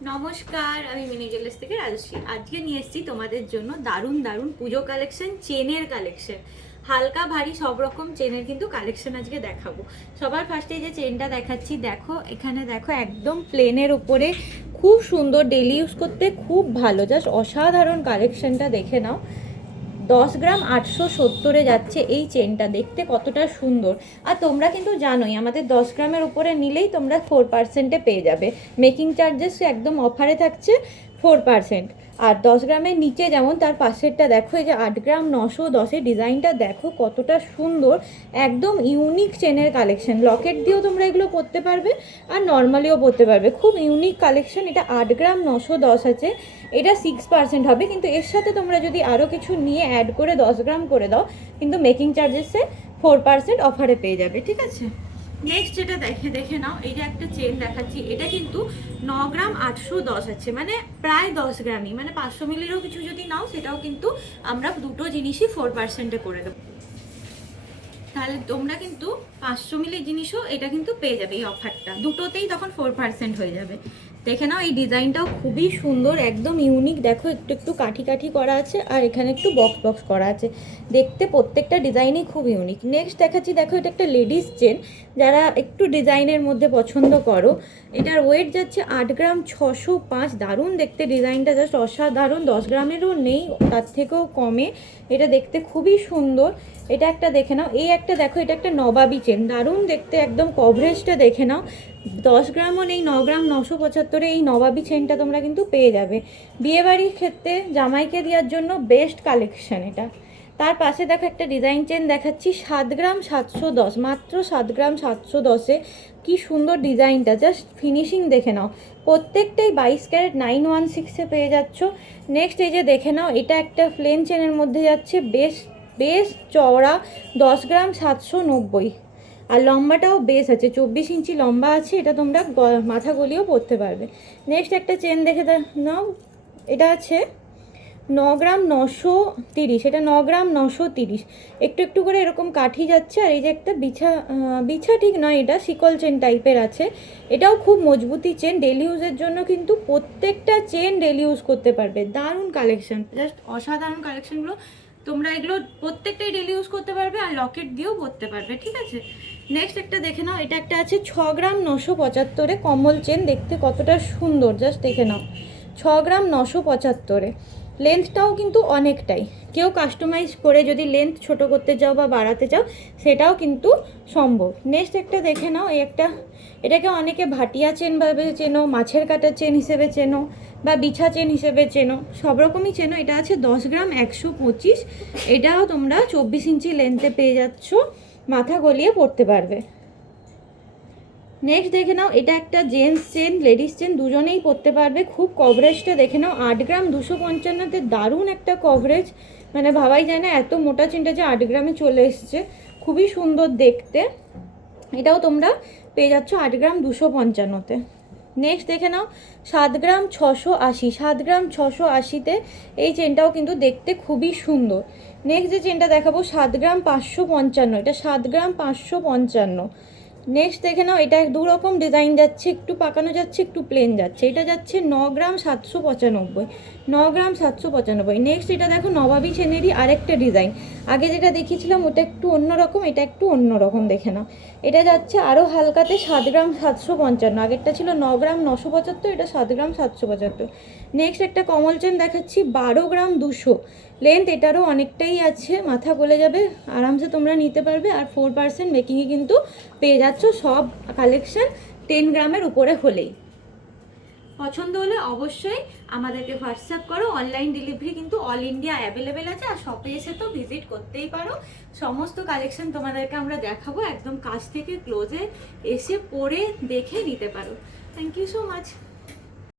নমস্কার, আমি mini jewellers থেকে রাজশ্রী। আজকে নিয়ে এসেছি তোমাদের জন্য দারুণ দারুণ পুজো কালেকশন, চেনের কালেকশন। হালকা ভারী সব রকম চেনের কিন্তু কালেকশন আজকে দেখাবো। সবার ফার্স্টে যে চেনটা দেখাচ্ছি, দেখো এখানে দেখো একদম প্লেনের উপরে খুব সুন্দর, ডেলি ইউজ করতে খুব ভালো, জাস্ট অসাধারণ কালেকশনটা দেখে নাও। 10 গ্রাম 870-এ যাচ্ছে এই চেনটা, দেখতে কতটা সুন্দর। আর তোমরা কিন্তু জানোই আমাদের 10 গ্রামের উপরে নিলেই তোমরা 4%-এ পেয়ে যাবে। মেকিং চার্জেস একদম অফারে থাকছে 4%। আর 10 গ্রামের নিচে যেমন তার পাশেরটা দেখো, এই যে 8 গ্রাম 910-এর ডিজাইনটা দেখো কতটা সুন্দর, একদম ইউনিক চেনের কালেকশন। লকেট দিয়েও তোমরা এগুলো পরতে পারবে আর নর্মালিও পরতে পারবে, খুব ইউনিক কালেকশন। এটা 8 গ্রাম 910 আছে, এটা 6% হবে, কিন্তু এর সাথে তোমরা যদি আরও কিছু নিয়ে অ্যাড করে 10 গ্রাম করে দাও কিন্তু মেকিং চার্জেসে 4% অফারে পেয়ে যাবে, ঠিক আছে। নেক্সট যেটা দেখে নাও, এই যে একটা চেন দেখাচ্ছি, এটা কিন্তু 9 গ্রাম 810 আছে, মানে প্রায় 10 গ্রামই, মানে 500 মিলিরও কিছু যদি নাও সেটাও কিন্তু আমরা দুটো জিনিসই 4%-এ করে দেবো। তাহলে তোমরা কিন্তু 500 মিলি জিনিসও এটা কিন্তু পেয়ে যাবে, এই অফারটা দুটোতেই তখন 4% হয়ে যাবে। দেখে নাও এই ডিজাইনটাও খুবই সুন্দর, একদম ইউনিক। দেখো একটু একটু কাঠি কাঠি করা আছে আর এখানে একটু বক্স বক্স করা আছে, দেখতে প্রত্যেকটা ডিজাইনই খুব ইউনিক। নেক্সট দেখাচ্ছি, দেখো এটা একটা লেডিস চেন, যারা একটু ডিজাইনের মধ্যে পছন্দ করো। এটার ওয়েট যাচ্ছে 8 গ্রাম 605, দারুণ দেখতে ডিজাইনটা, জাস্ট অসাধারণ। 10 গ্রামেরও নেই, তার থেকেও কমে, এটা দেখতে খুবই সুন্দর। এটা একটা দেখে নাও, এই একটা দেখো, এটা একটা নবাবী চেন, দারুণ দেখতে, একদম কভারেজটা দেখে নাও। 10 গ্রামও নেই, 9 গ্রাম 975-এ এই নবাবী চেনটা তোমরা কিন্তু পেয়ে যাবে। বিয়েবাড়ির ক্ষেত্রে জামাইকে দেওয়ার জন্য বেস্ট কালেকশন এটা। তার পাশে দেখো একটা ডিজাইন চেন দেখাচ্ছি, 7 গ্রাম 710, মাত্র 7 গ্রাম 710-এ। কি সুন্দর ডিজাইনটা, জাস্ট ফিনিশিং দেখে নাও। প্রত্যেকটাই 22 ক্যারেট 916-এ পেয়ে যাচ্ছ। নেক্সট এই যে দেখে নাও, এটা একটা প্লেন চেনের মধ্যে যাচ্ছে, বেশ চওড়া, 10 গ্রাম 790, আর লম্বাটাও বেশ আছে, 24 ইঞ্চি লম্বা আছে। এটা তোমরা মাথা গলিয়েও পরতে পারবে। নেক্সট একটা চেন দেখে নাও, এটা আছে 9 গ্রাম 930, এটা 9 গ্রাম 930, একটু একটু করে এরকম কাঠি যাচ্ছে। আর এই যে একটা বিছা ঠিক নয়, এটা শিকল চেন টাইপের আছে, এটাও খুব মজবুতি চেন। ডেলি ইউজের জন্য কিন্তু প্রত্যেকটা চেন ডেলি ইউজ করতে পারবে। দারুণ কালেকশন, জাস্ট অসাধারণ কালেকশনগুলো। তোমরা এগুলো প্রত্যেকটাই ডেলি ইউজ করতে পারবে আর লকেট দিয়েও পরতে পারবে, ঠিক আছে। নেক্সট একটা দেখে নাও, এটা একটা আছে 6 গ্রাম 975-এ কমল চেন, দেখতে কতটা সুন্দর, জাস্ট দেখে নাও। 6 গ্রাম 975-এ লেন্থটাও কিন্তু অনেকটাই, কেউ কাস্টমাইজ করে যদি লেন্থ ছোট করতে চাও বা বাড়াতে চাও সেটাও কিন্তু সম্ভব। নেক্সট একটা দেখে নাও, এই একটা, এটাকে অনেকে ভাটিয়া চেন ভাবে চেনো, মাছের কাটার চেন হিসেবে চেনো, বা বিছা চেন হিসেবে চেনো, সব রকমই চেনো। এটা আছে 10 গ্রাম 125, এটাও তোমরা 24 ইঞ্চি লেন্থে পেয়ে যাচ্ছ, মাথা গলিয়ে পরতে পারবে। নেক্সট দেখে নাও, এটা একটা জেন্টস চেন, লেডিস চেন, দুজনেই পরতে পারবে। খুব কভারেজটা দেখে নাও, 8 গ্রাম 255-তে দারুণ একটা কভারেজ, মানে ভাবাই যায় না এত মোটা চেনটা যে 8 গ্রামে চলে এসছে, খুবই সুন্দর দেখতে। এটাও তোমরা পেয়ে যাচ্ছ 8 গ্রাম 255-তে। নেক্সট দেখে নাও, 7 গ্রাম 680, 7 গ্রাম 680-তে এই চেনটাও কিন্তু দেখতে খুবই সুন্দর। নেক্সট যে চেনটা দেখাবো 7 গ্রাম 555, এটা 7 গ্রাম 555। নেক্সট দেখে নাও, এটা দু রকম ডিজাইন যাচ্ছে, একটু পাকানো যাচ্ছে একটু প্লেন যাচ্ছে। এটা যাচ্ছে 9 গ্রাম 795, 9 গ্রাম 795। নেক্সট এটা দেখো নবাবী চেনেরই আরেকটা ডিজাইন, আগে যেটা দেখিয়েছিলাম ওটা একটু অন্যরকম, এটা একটু অন্যরকম, দেখে নাও। এটা যাচ্ছে আরও হালকাতে, 7 গ্রাম 755, আগেরটা ছিল 9 গ্রাম 975, এটা 7 গ্রাম 775। নেক্সট একটা কমল চেন দেখাচ্ছি, 12 গ্রাম 200 লেন্থ, এটারও অনেকটাই আছে, মাথা গলে যাবে, আরামসে তোমরা নিতে পারবে। আর 4% মেকিংয়ে কিন্তু পেয়ে যাচ্ছ সব কালেকশন 10 গ্রামের উপরে হলেই। পছন্দ হলে অবশ্যই আমাদেরকে হোয়াটসঅ্যাপ করো, অনলাইন ডেলিভারি কিন্তু অল ইন্ডিয়া অ্যাভেলেবেল আছে, আর শপে এসে তো ভিজিট করতেই পারো। সমস্ত কালেকশন তোমাদেরকে আমরা দেখাবো, একদম কাছ থেকে ক্লোজে এসে পরে দেখে নিতে পারো। Thank you so much.